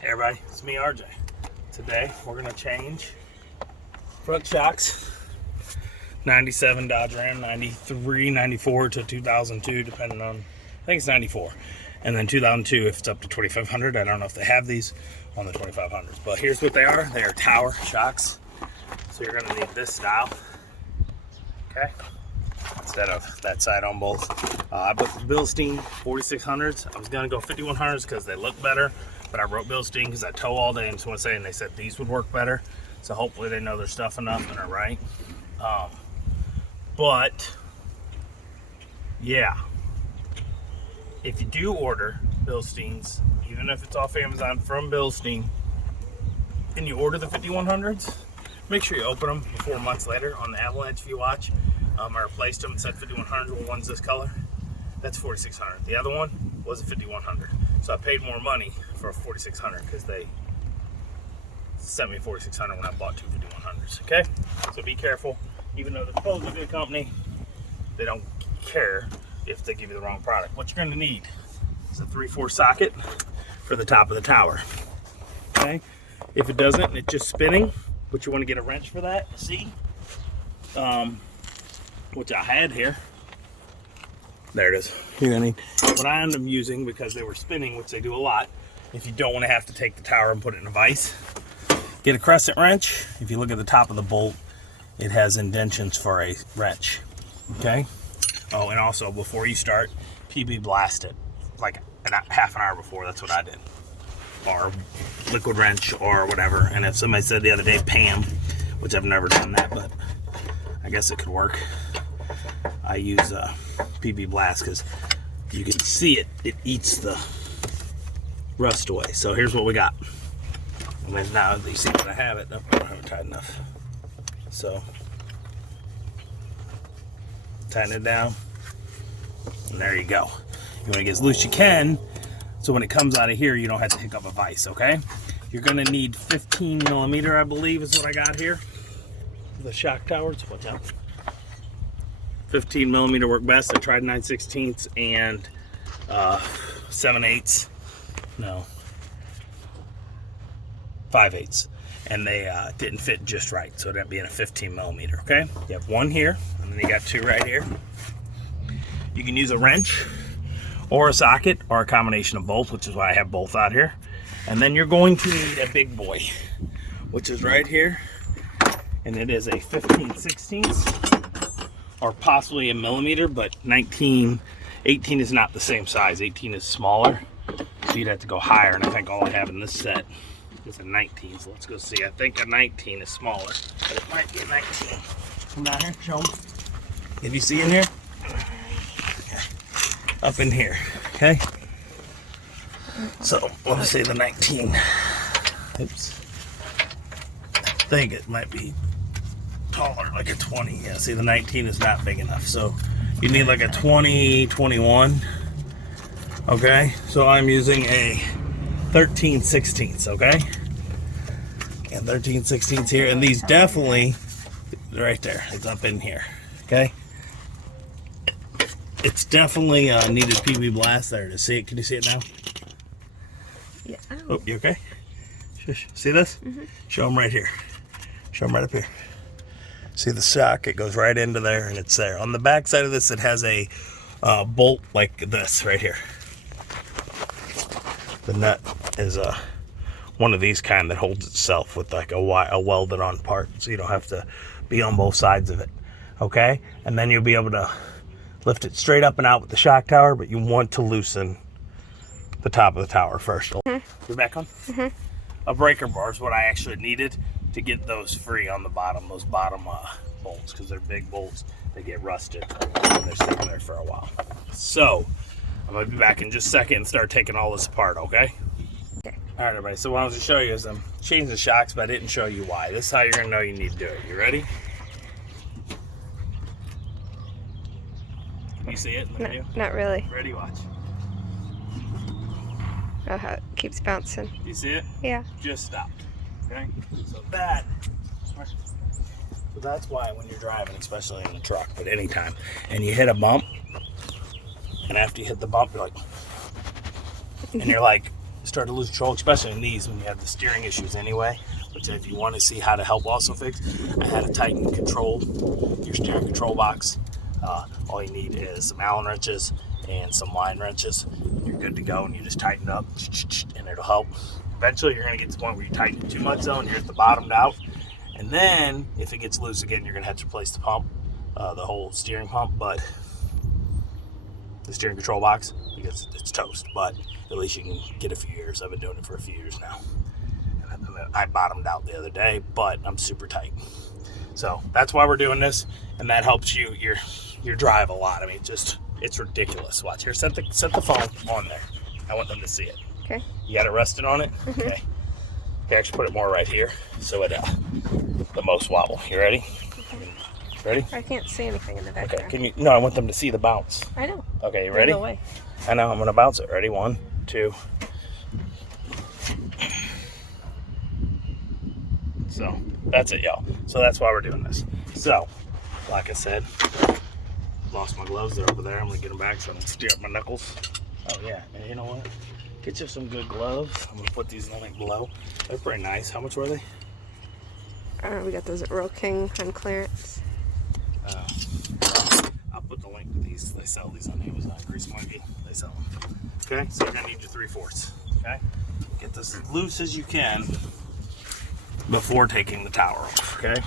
Hey everybody, it's me RJ. Today we're gonna change front shocks. 97 Dodge Ram, 93, 94 to 2002, depending on, I think it's 94. And then 2002 if it's up to 2500. I don't know if they have these on the 2500s, but here's what they are. They are tower shocks. So you're gonna need this style, okay? Instead of that side on both. I put the Bilstein 4600's. I was gonna go 5100s because they look better, but I wrote Bilstein because I tow all day and just want to say, and they said these would work better. So hopefully they know their stuff enough and are right. But yeah, if you do order Bilsteins, even if it's off Amazon from Bilstein, and you order the 5100s, make sure you open them before months later. On the Avalanche, if you watch, I replaced them and said 5100. Well, one's this color, that's 4600. The other one was a 5100. So I paid more money for a 4600 because they sent me 4600 when I bought two 5100s. Okay, so be careful. Even though they're supposed to be a good company, they don't care if they give you the wrong product. What you're going to need is a 3/4 socket for the top of the tower. Okay, if it doesn't and it's just spinning, but you want to get a wrench for that, see, which I had here. There it is. You're gonna need what I ended up using because they were spinning, which they do a lot. If you don't want to have to take the tower and put it in a vise, get a crescent wrench. If you look at the top of the bolt, it has indentions for a wrench. Okay. Oh, and also before you start, PB blast it like half an hour before. That's what I did. Or liquid wrench or whatever. And if somebody said the other day Pam, which I've never done that, but I guess it could work. I use PB blast because you can see it eats the rust away. So here's what we got. And then now you see that I have it. I don't have it tight enough. So tighten it down, and there you go. You want to get as loose as you can, so when it comes out of here, you don't have to pick up a vise. Okay. You're gonna need 15 millimeter, I believe, is what I got here. The shock towers. Watch out. 15 millimeter work best. I tried 9/16 and 7/8. No, 5/8, and they didn't fit just right, so it ended up being a 15 millimeter. Okay, you have one here, and then you got two right here. You can use a wrench or a socket or a combination of both, which is why I have both out here. And then you're going to need a big boy, which is right here, and it is a 15/16. Or possibly a millimeter, but 18 is not the same size. 18 is smaller, so you'd have to go higher, and I think all I have in this set is a 19, so let's go see. I think a 19 is smaller, but it might be a 19. Come down here, show them. If you see in here, okay. Up in here, okay? So, let's say the 19. Oops. I think it might be taller, like a 20. Yeah, see, the 19 is not big enough, so you need like a 20, 21. Okay, so I'm using a 13/16, okay? And 13/16 here, and these definitely right there. It's up in here, okay? It's definitely needed PB blast. There it is. See it? Can you see it now? Yeah. Oh, you okay? See this? Mm-hmm. Show them right here. Show them right up here. See the shock? It goes right into there, and it's there. On the back side of this, it has a bolt like this right here. The nut is one of these kind that holds itself with like a welded on part, so you don't have to be on both sides of it. Okay? And then you'll be able to lift it straight up and out with the shock tower, but you want to loosen the top of the tower first. Mm-hmm. You're back on? Mm-hmm. A breaker bar is what I actually needed to get those free on the bottom, those bottom bolts, because they're big bolts. They get rusted and they're sitting there for a while. So I'm gonna be back in just a second and start taking all this apart, okay? Okay. All right, everybody, so what I was gonna show you is I'm changing the shocks, but I didn't show you why. This is how you're gonna know you need to do it. You ready? Can you see it in the video? Not really. Ready, watch. Oh, how it keeps bouncing. Do you see it? Yeah. Just stopped. Okay? So that's why when you're driving, especially in a truck, but anytime, and you hit a bump, and after you hit the bump, you're like, start to lose control, especially in these when you have the steering issues anyway, which if you want to see how to help also fix, I had to tighten control, your steering control box. All you need is some Allen wrenches and some line wrenches. You're good to go, and you just tighten it up and it'll help. Eventually you're going to get to the point where you tighten it too much though, and here's the bottomed out. And then if it gets loose again, you're going to have to replace the pump, the whole steering pump, but the steering control box, because it's toast, but at least you can get a few years. I've been doing it for a few years now. And I bottomed out the other day, but I'm super tight. So that's why we're doing this, and that helps you your drive a lot. I mean, it's ridiculous. Watch here, set the phone on there. I want them to see it. Okay. You got it rested on it? Mm-hmm. Okay. Okay, actually put it more right here, so it the most wobble. You ready? Mm-hmm. Ready? I can't see anything in the background. Okay, can you? No, I want them to see the bounce. I know. Okay, you ready? No way. I know, I'm gonna bounce it. Ready? 1, 2. So that's it, y'all. So that's why we're doing this. So, like I said, lost my gloves. They're over there. I'm gonna get them back so I don't steer up my knuckles. Oh yeah, and you know what? Get you some good gloves. I'm gonna put these in the link below. They're pretty nice. How much were they? We got those at Royal King on clearance. I'll put the link to these. They sell these on Amazon. Grease Monkey. They sell them. Okay, so you're gonna need your 3/4. Okay, get this as loose as you can before taking the tower off. Okay,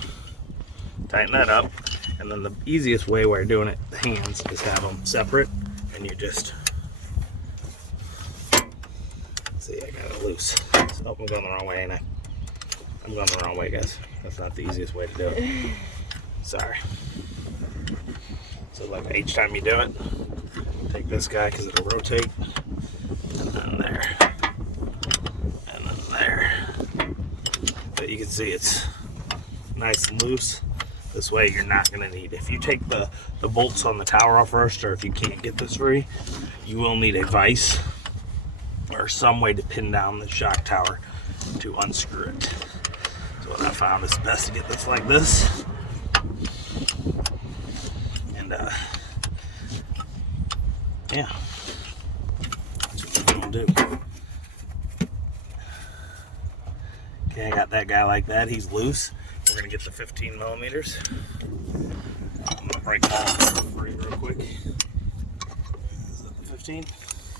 tighten that up, and then the easiest way we're doing it, the hands, is have them separate, and you just see. I got it loose. So, I'm going the wrong way, ain't I? I'm going the wrong way, guys. That's not the easiest way to do it. Sorry. So like each time you do it, take this guy because it'll rotate, and then there, and then there. But you can see it's nice and loose. This way you're not going to need, if you take the bolts on the tower off first, or if you can't get this free, you will need a vise or some way to pin down the shock tower to unscrew it. So what I found is best to get this like this. Yeah, that's what we're gonna do. Okay, I got that guy like that. He's loose. We're gonna get the 15 millimeters. I'm gonna break that free real quick. Is that the 15?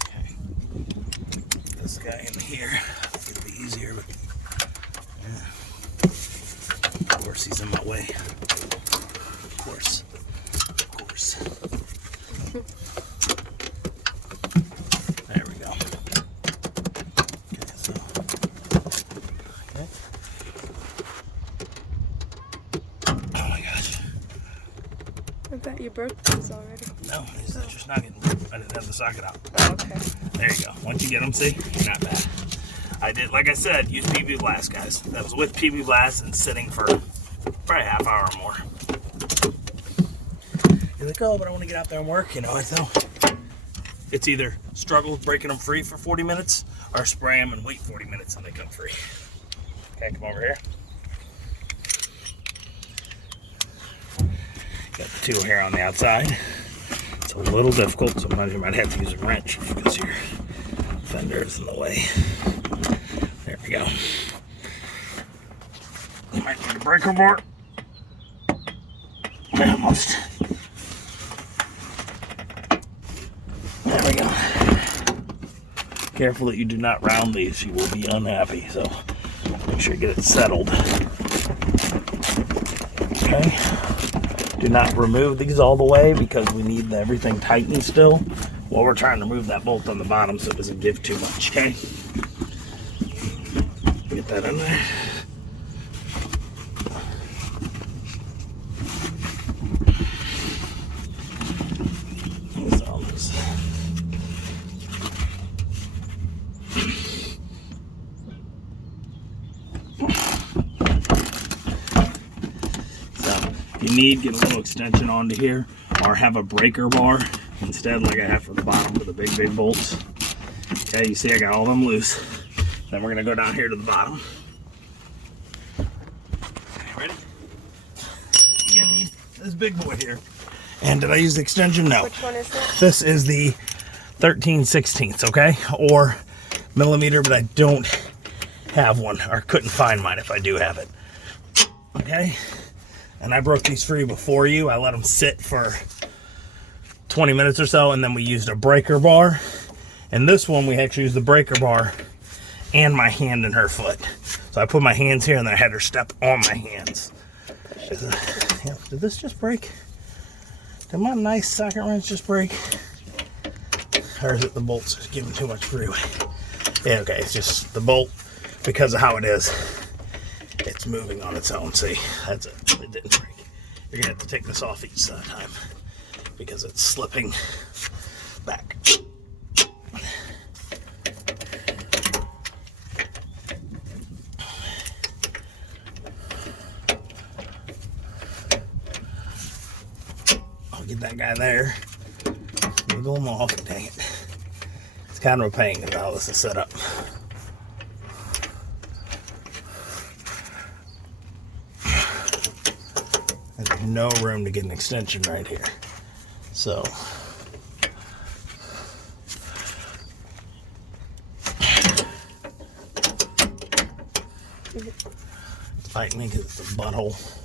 Okay. This guy in here. It'll be easier, but yeah. Of course, he's in my way. Of course. There we go. Okay, so. Okay. Oh my gosh. I bet you broke these already. No, it's just not getting. I didn't have the socket out. Oh, okay. There you go. Once you get them, see, you're not bad. I did, like I said, use PB Blast, guys. That was with PB Blast and sitting for probably a half hour or more. You're like, oh, but I want to get out there and work. You know what, though? It's either struggle with breaking them free for 40 minutes or spray them and wait 40 minutes and they come free. Okay, come over here. Got the tool here on the outside. It's a little difficult. Sometimes you might have to use a wrench because your fender is in the way. There we go. You might need a breaker bar. Almost. There we go. Careful that you do not round these. You will be unhappy. So make sure you get it settled. Okay. Do not remove these all the way because we need everything tightened still while we're trying to move that bolt on the bottom so it doesn't give too much, okay? Get that in there. Get a little extension onto here or have a breaker bar instead like I have for the bottom for the big bolts. Okay, you see I got all them loose. Then we're gonna go down here to the bottom. Ready? You're gonna need this big boy here. And did I use the extension? No. Which one is that? This is the 13/16, okay? Or millimeter, but I don't have one, or couldn't find mine if I do have it. Okay, and I broke these free before you. I let them sit for 20 minutes or so, and then we used a breaker bar. And this one, we actually used the breaker bar and my hand and her foot. So I put my hands here, and then I had her step on my hands. Did this just break? Did my nice socket wrench just break? Or is it the bolts just giving too much freeway? Yeah, okay, it's just the bolt, because of how it is, it's moving on its own. See, that's it. It didn't break. You're gonna have to take this off each time because it's slipping back. I'll get that guy there. Wiggle him off. Dang it. It's kind of a pain because how this is set up. There's no room to get an extension right here. So it's fighting me because it's a butthole.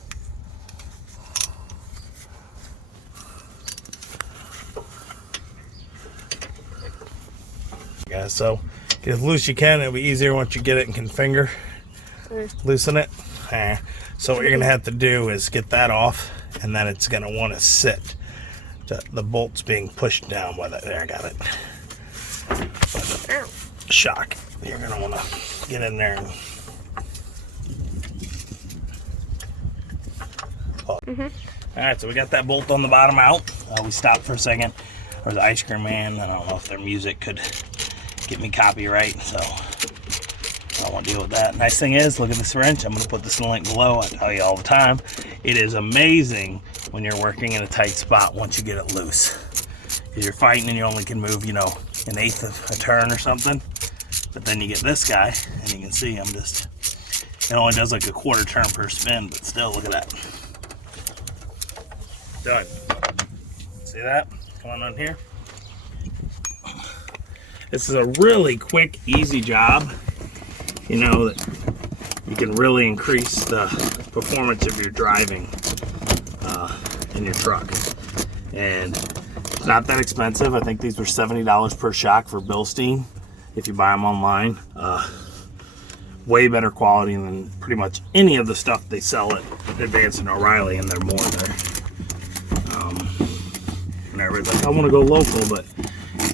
Yeah, so get as loose as you can. It'll be easier once you get it and can finger loosen it. So what you're gonna have to do is get that off, and then it's gonna want to sit. The bolt's being pushed down by that. There, I got it. Shock. You're gonna want to get in there and pull. All right, so we got that bolt on the bottom out. We stopped for a second. There's the ice cream man. I don't know if their music could get me copyright, so I don't want to deal with that. Nice thing is, look at this wrench. I'm going to put this in the link below. I tell you all the time, it is amazing when you're working in a tight spot once you get it loose. Because you're fighting and you only can move, you know, an eighth of a turn or something. But then you get this guy, and you can see it only does like a quarter turn per spin, but still, look at that. Done. See that? Going on here. This is a really quick, easy job. You know, that you can really increase the performance of your driving in your truck. And it's not that expensive. I think these were $70 per shock for Bilstein if you buy them online. Way better quality than pretty much any of the stuff they sell at Advanced and O'Reilly, and they're more there. And everybody's like, I want to go local, but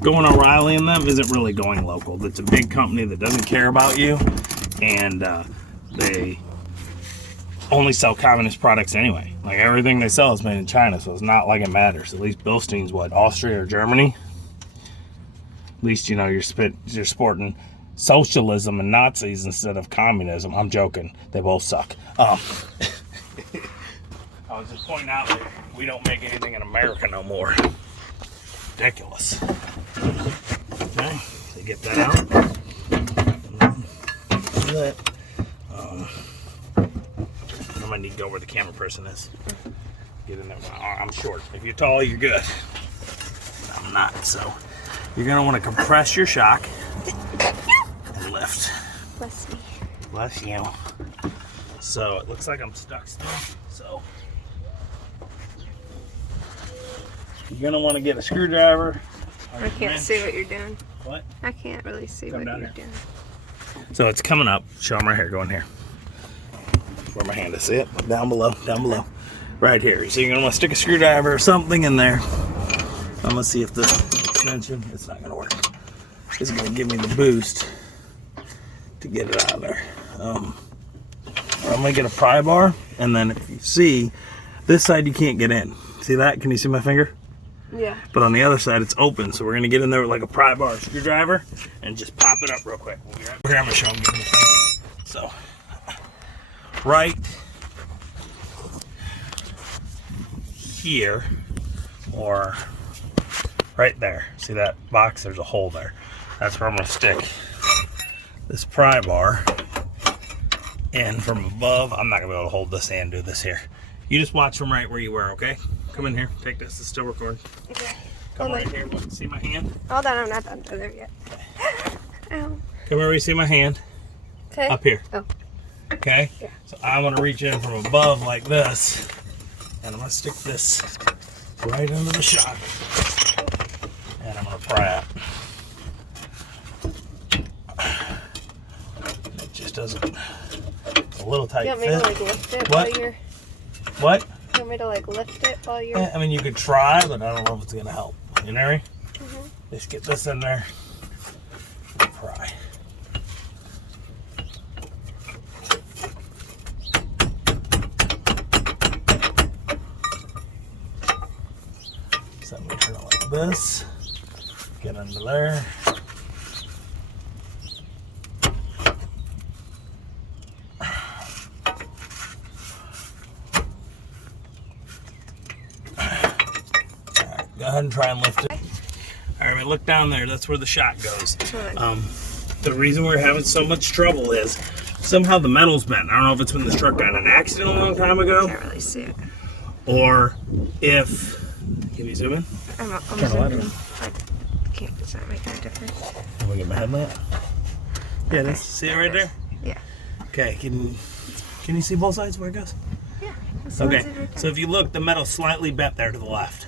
going O'Reilly and them isn't really going local. It's a big company that doesn't care about you, and they only sell communist products anyway. Like, everything they sell is made in China, so it's not like it matters. At least Bilstein's what, Austria or Germany? At least, you know, you're sporting socialism and Nazis instead of communism. I'm joking. They both suck. I was just pointing out that we don't make anything in America no more. Ridiculous. Okay, so get that out. Do that. I might need to go where the camera person is. Get in there. I'm short. If you're tall, you're good. I'm not. So you're gonna want to compress your shock and lift. Bless me. Bless you. So it looks like I'm stuck still. So you're gonna want to get a screwdriver. I can't see what you're doing. What? I can't really see what you're doing. So it's coming up. Show them right here. Go in here. Where my hand is. See it? Down below. Down below. Right here. So you're gonna want to stick a screwdriver or something in there. I'm gonna see if the extension. It's not gonna work. It's gonna give me the boost to get it out of there. I'm gonna get a pry bar, and then if you see this side, you can't get in. See that? Can you see my finger? Yeah. But on the other side, it's open, so we're gonna get in there with like a pry bar or screwdriver and just pop it up real quick. We'll be right here. I'm gonna show them. Give me the finger. So, right here, or right there. See that box? There's a hole there. That's where I'm gonna stick this pry bar in from above. I'm not gonna be able to hold this and do this here. You just watch from right where you were, okay? Come in here. Take this. It's still recording. Okay. Come right here. See my hand? Hold on, I'm not done there yet. Ow. Come here where you see my hand. Okay. Up here. Oh. Okay? Yeah. So I'm going to reach in from above like this. And I'm going to stick this right into the shock. And I'm going to pry out. It just doesn't... It's a little tight You want me fit. to like lift it What? while you're... What? You want me to like lift it while you're... I mean, you could try, but I don't know if it's going to help. You know? Mm-hmm. Just get this in there. And pry. So I'm going to turn it like this. Get under there. Alright, go ahead and try and lift it. Alright, look down there. That's where the shock goes. The reason we're having so much trouble is somehow the metal's bent. I don't know if it's when this truck got in an accident a long time ago. I can't really see it. Or if... Can you zoom in? I'm Turn the light zooming on. in. I can't. It's not making a difference. Let me get my headlamp. Yeah, it is. See it right there? Yeah. Okay, can you see both sides where it goes? Yeah. Okay, so if you look, the metal's slightly bent there to the left.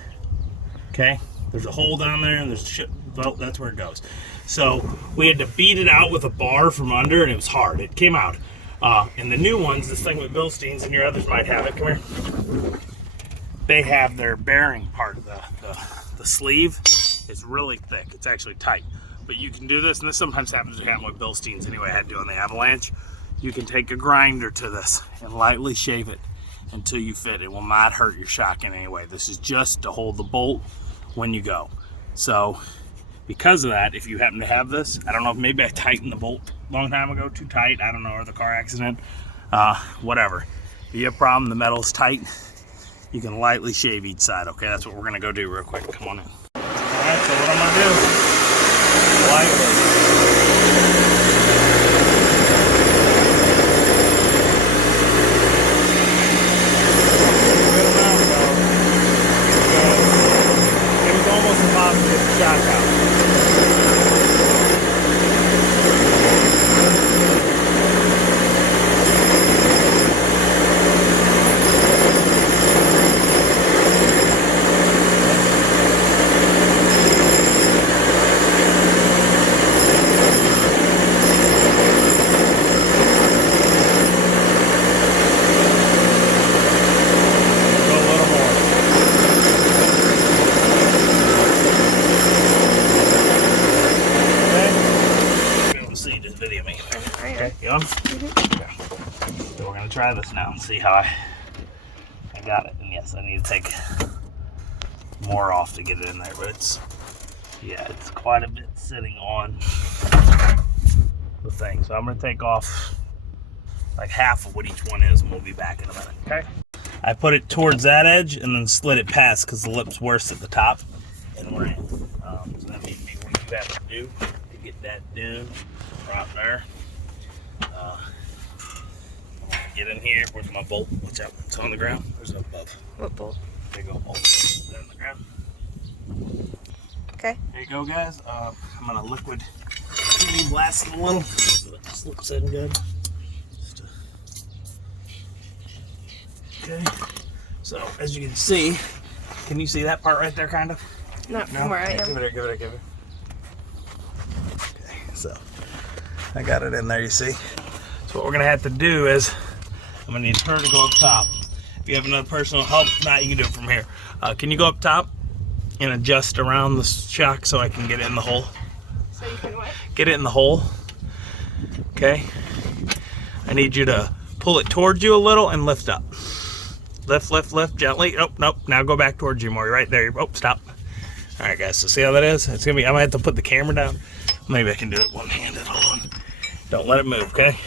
Okay, there's a hole down there and there's shit, well, that's where it goes. So we had to beat it out with a bar from under and it was hard. It came out. And the new ones, this thing with Bilsteins, and your others might have it, come here. They have their bearing part, the sleeve is really thick. It's actually tight. But you can do this, and this sometimes happens to happen with Bilsteins anyway. I had to do on the Avalanche. You can take a grinder to this and lightly shave it until you fit. It will not hurt your shock in any way. This is just to hold the bolt when you go. So because of that, if you happen to have this, I don't know if maybe I tightened the bolt a long time ago, too tight, I don't know, or the car accident, whatever. If you have a problem, the metal's tight, you can lightly shave each side, okay? That's what we're gonna go do real quick. Come on in. All right, so what I'm gonna do, lightly. It was almost impossible to get the shock out. Video me. Okay, you on? Okay. So we're gonna try this now and see how I got it. And yes, I need to take more off to get it in there, but it's quite a bit sitting on the thing. So I'm gonna take off like half of what each one is, and we'll be back in a minute. Okay. I put it towards that edge and then slid it past because the lip's worse at the top and ran. So that may be what you have to do to get that done. Right there. I'm gonna get in here. Where's my bolt? Watch out. It's on the ground. There's no above. What bolt? Big old bolt. There on the ground. Okay. There you go, guys. I'm gonna liquid UV blast it a little so it slips in good. Okay. So as you can see, can you see that part right there, kind of? Not from where I am. Give it. Okay. So. I got it in there, you see. So what we're gonna have to do is, I'm gonna need her to go up top. If you have another person to help, not, you can do it from here. Can you go up top and adjust around the shock so I can get it in the hole? So you can what? Get it in the hole, okay? I need you to pull it towards you a little and lift up. Lift, gently. Oh, nope, now go back towards you more, right there. Oh, stop. All right, guys, so see how that is? It's gonna be, I might have to put the camera down. Maybe I can do it one-handed, hold on. Don't let it move, okay?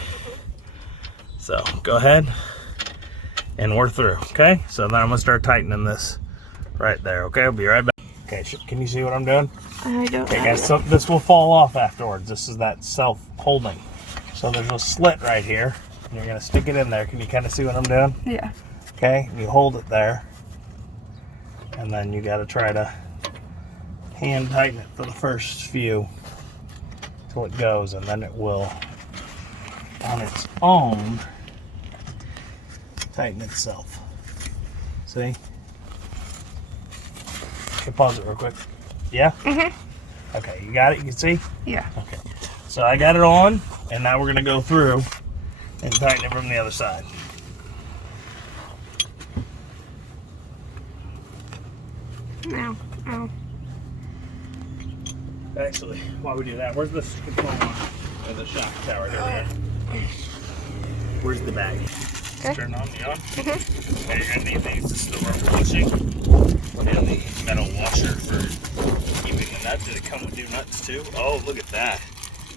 So go ahead, and we're through, okay? So then I'm gonna start tightening this right there, okay? I'll be right back. Okay, can you see what I'm doing? I don't Okay, guys, so this will fall off afterwards. This is that self-holding. So there's a slit right here, and you're gonna stick it in there. Can you kind of see what I'm doing? Yeah. Okay, and you hold it there, and then you gotta try to hand tighten it for the first few. till it goes, and then it will, on its own, tighten itself. See? Okay, pause it real quick. Yeah? Mm-hmm. Okay, you got it? You can see? Yeah. Okay. So I got it on, and now we're going to go through and tighten it from the other side. Ow. Ow. Actually, while we do that, where's the control on? Or the shock tower here? Where's the bag? Okay. Turn on the on. Okay, you're gonna need these. This is the rubber bushing and the metal washer for keeping the nuts. Did it come with new nuts too? Oh, look at that.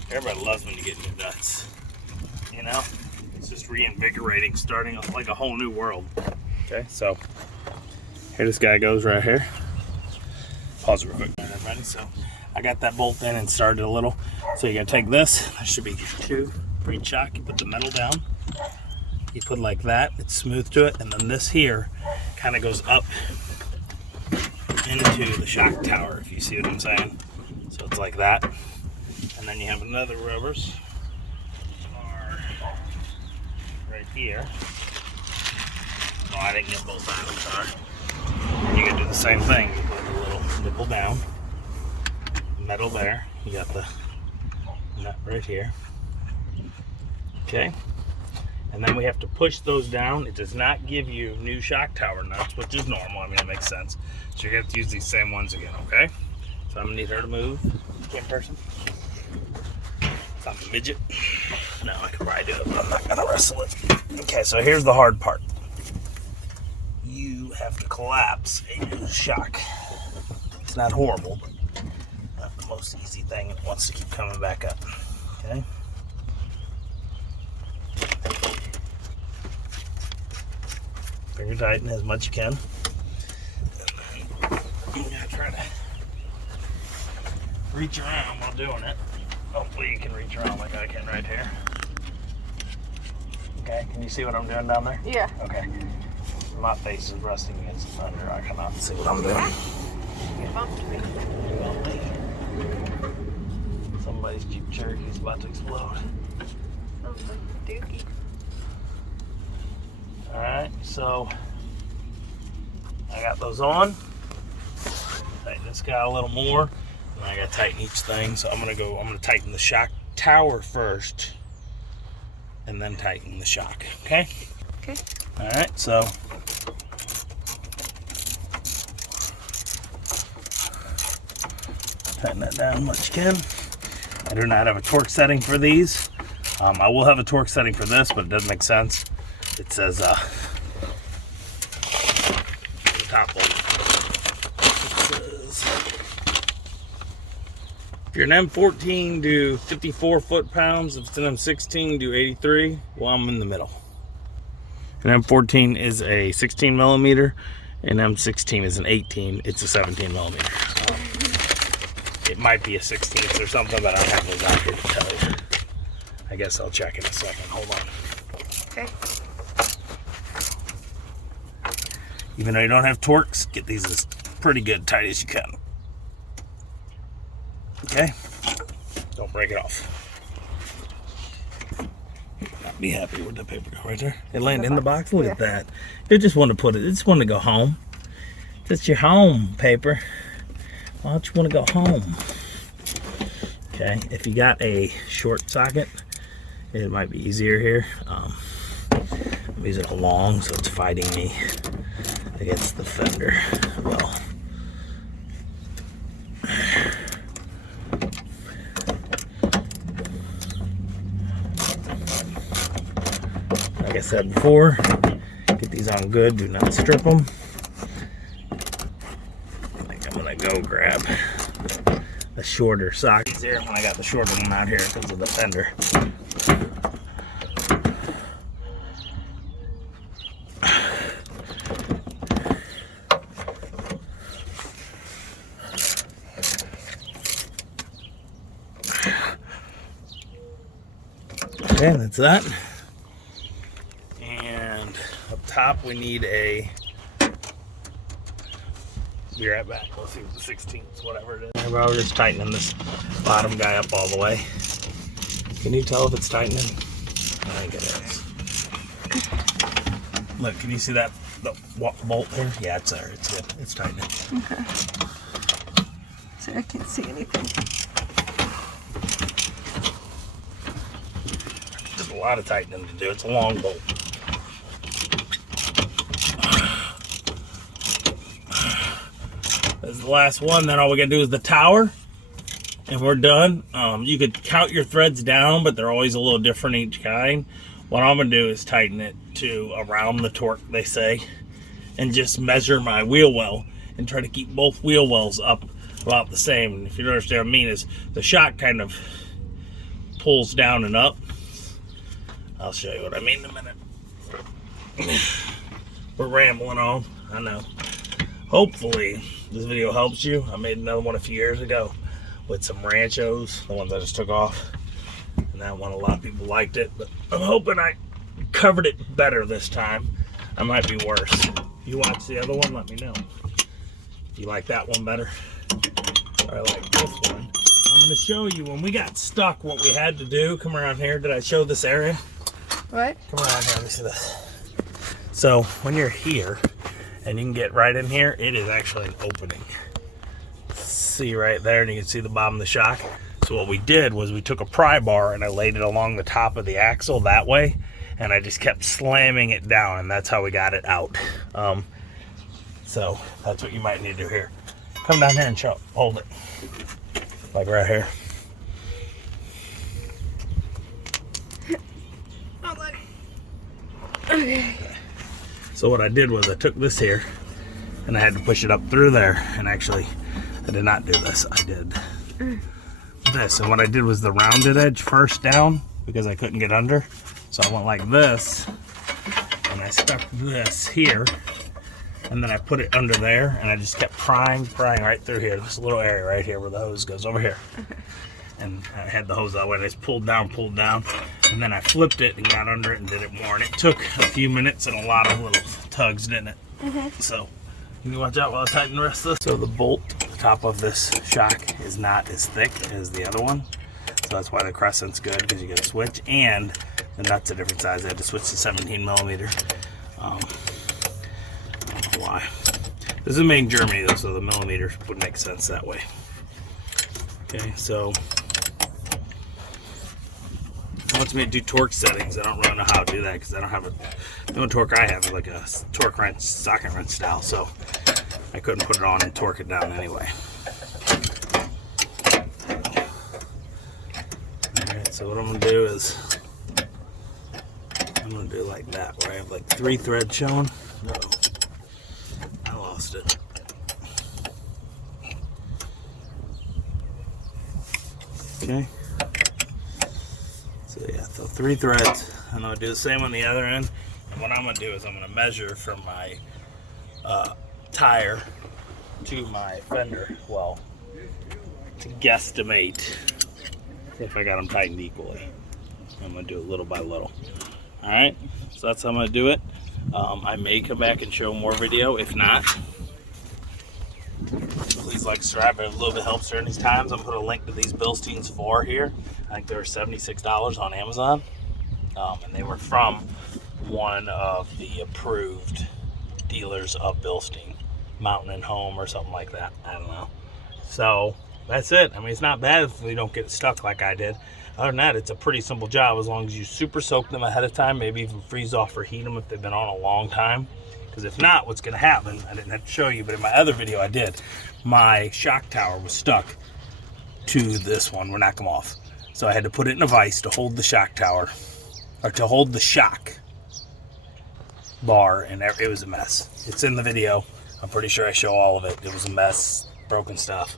Everybody loves when you get new nuts. You know? It's just reinvigorating, starting like a whole new world. Okay, so here this guy goes right here. Pause it real quick, everybody. So I got that bolt in and started a little. So you're gonna take this. There should be 2 reed shock. You put the metal down. You put like that. It's smooth to it, and then this here kind of goes up into the shock tower. If you see what I'm saying. So it's like that, and then you have another rubbers are right here. Oh, I didn't get both out. I'm sorry. And you can do the same thing. You put a little nipple down. Metal there. You got the nut right here. Okay. And then we have to push those down. It does not give you new shock tower nuts, which is normal. I mean, it makes sense. So you're gonna have to use these same ones again, okay? So I'm gonna need her to move. Cam person. So I'm a midget. No, I can probably do it, but I'm not gonna wrestle it. Okay, so here's the hard part. You have to collapse a new shock. It's not horrible, but not the most easy thing. It wants to keep coming back up. Okay. Finger tighten as much as you can. And then you gotta try to reach around while doing it. Hopefully you can reach around like I can right here. Okay, can you see what I'm doing down there? Yeah. Okay. My face is resting against the thunder. I cannot see what I'm doing. You bumped me. You bumped me. Somebody's Jeep Cherokee is about to explode. Sounds like a dookie. Alright, so I got those on. Tighten this guy a little more. And I gotta tighten each thing. So I'm gonna tighten the shock tower first. And then tighten the shock. Okay? Okay. Alright, so tighten that down as much as you can. I do not have a torque setting for these. I will have a torque setting for this, but it doesn't make sense. It says the top one. It says if you're an M14, do 54 foot-pounds. If it's an M16, do 83. Well, I'm in the middle. An M14 is a 16 millimeter, and M16 is an 18. It's a 17 millimeter. It might be a 16th or something, but I don't have those out here to tell you. I guess I'll check in a second. Hold on. Okay. Even though you don't have torques, get these as pretty good, tight as you can. Okay? Don't break it off. Not be happy with the paper right there. It landed in the box. Look at that. They just want to put it. They just want to go home. That's your home, paper. Why don't you want to go home? Okay. If you got a short socket, it might be easier here. I'm using a long, so it's fighting me against the fender. Well, like I said before, get these on good. Do not strip them. I think I'm gonna go grab the shorter sockets here when I got the shorter one out here because of the fender. Okay, that's that. And up top we need a, be right back. Let's see what the 16th, whatever it is. We're just tightening this bottom guy up all the way. Can you tell if it's tightening? I think it is. Look, can you see that the bolt there? Yeah, it's there. It's good. It's tightening. Okay. So I can't see anything. There's a lot of tightening to do. It's a long bolt. This is the last one. Then all we gotta do is the tower, and we're done. You could count your threads down, but they're always a little different each kind. What I'm gonna do is tighten it to around the torque, they say, and just measure my wheel well and try to keep both wheel wells up about the same. And if you don't understand what I mean, is the shock kind of pulls down and up. I'll show you what I mean in a minute. We're rambling on, I know. Hopefully this video helps you. I made another one a few years ago with some ranchos, the ones I just took off. And that one, a lot of people liked it, but I'm hoping I covered it better this time. I might be worse. If you watch the other one, let me know. If you like that one better, or I like this one. I'm gonna show you when we got stuck what we had to do. Come around here. Did I show this area? What? Come around here, let me see this. So when you're here and you can get right in here, it is actually an opening. See right there, and you can see the bottom of the shock. So what we did was we took a pry bar and I laid it along the top of the axle that way, and I just kept slamming it down, and that's how we got it out. So that's what you might need to do here. Come down here and hold it. Like right here. Okay. So what I did was I took this here and I had to push it up through there, and actually I did not do this. I did this, and what I did was the rounded edge first down because I couldn't get under. So I went like this and I stuck this here, and then I put it under there, and I just kept prying right through here. This little area right here where the hose goes over here. Okay. And I had the hose that way, and I just pulled down, and then I flipped it and got under it and did it more. And it took a few minutes and a lot of little tugs, didn't it? So you can watch out while I tighten the rest of this. So the bolt, the top of this shock is not as thick as the other one. So that's why the crescent's good, because you get a switch, and the nut's a different size. I had to switch to 17 millimeter. I don't know why. This is made in Germany though, so the millimeters would make sense that way. Okay, so it wants me to do torque settings. I don't really know how to do that because I don't have the only torque I have is like a torque wrench, socket wrench style, so I couldn't put it on and torque it down anyway. Alright, so what I'm going to do is I'm going to do like that, where I have like 3 threads showing. Uh-oh, I lost it. Okay, so yeah, so 3 threads. I'm going to do the same on the other end. And what I'm going to do is I'm going to measure from my tire to my fender, well, to guesstimate if I got them tightened equally. I'm going to do it little by little. Alright, so that's how I'm going to do it. I may come back and show more video. If not, please like, subscribe. It a little bit helps during these times. I'm going to put a link to these Bilsteins 4 here. I think they were $76 on Amazon. And they were from one of the approved dealers of Bilstein, Mountain and Home or something like that. I don't know. So that's it. I mean, it's not bad if we don't get stuck like I did. Other than that, it's a pretty simple job as long as you super soak them ahead of time, maybe even freeze off or heat them if they've been on a long time. Because if not, what's going to happen, I didn't have to show you, but in my other video I did, my shock tower was stuck to this one. We're not come off. So I had to put it in a vise to hold the shock tower, or to hold the shock bar, and it was a mess. It's in the video. I'm pretty sure I show all of it. It was a mess, broken stuff.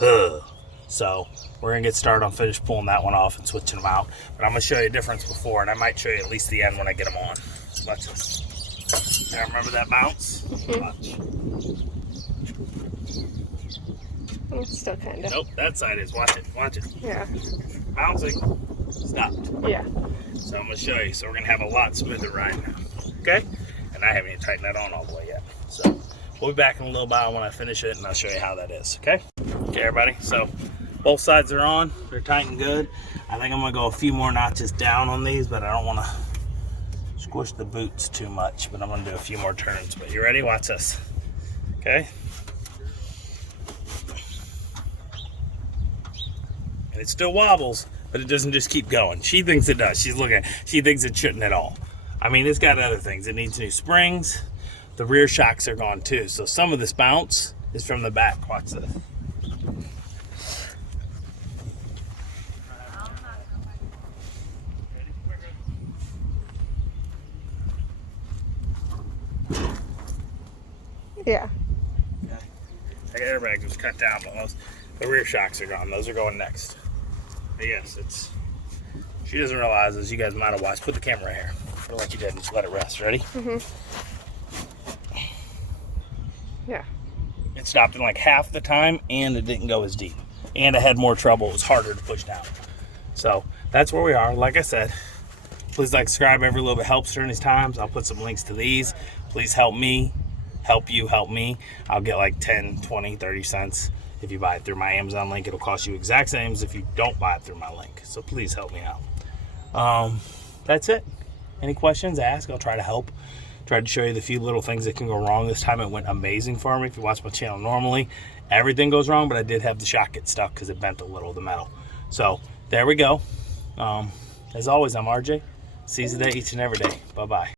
Ugh. So we're going to get started on finish pulling that one off and switching them out. But I'm going to show you a difference before, and I might show you at least the end when I get them on. Watch this. Now remember that bounce? Watch. It's still kind of. Nope, that side is. Watch it. Watch it. Yeah. Bouncing. Stopped. Yeah. So I'm going to show you. So we're going to have a lot smoother ride now. Okay? And I haven't even tightened that on all the way yet. So we'll be back in a little while when I finish it, and I'll show you how that is. Okay? Okay, everybody, so both sides are on. They're tight and good. I think I'm gonna go a few more notches down on these, but I don't wanna squish the boots too much, but I'm gonna do a few more turns. But you ready? Watch this. Okay. And it still wobbles, but it doesn't just keep going. She thinks it does. She's looking. She thinks it shouldn't at all. I mean, it's got other things. It needs new springs. The rear shocks are gone too. So some of this bounce is from the back. Watch this. Yeah. Okay. The airbag was cut down, but the rear shocks are gone. Those are going next. But yes, it's. She doesn't realize, as you guys might have watched. Put the camera right here. Or like you did, and just let it rest. Ready? Mm-hmm. Yeah. It stopped in like half the time, and it didn't go as deep. And I had more trouble. It was harder to push down. So that's where we are. Like I said, please like, subscribe. Every little bit helps during these times. I'll put some links to these. Please help me. Help you, help me. I'll get like 10, 20, 30 cents. If you buy it through my Amazon link, it'll cost you exact same as if you don't buy it through my link. So please help me out. That's it. Any questions, ask. I'll try to help. Tried to show you the few little things that can go wrong. This time it went amazing for me. If you watch my channel normally, everything goes wrong, but I did have the shock get stuck because it bent a little, the metal. So there we go. As always, I'm RJ. Seize the day each and every day. Bye-bye.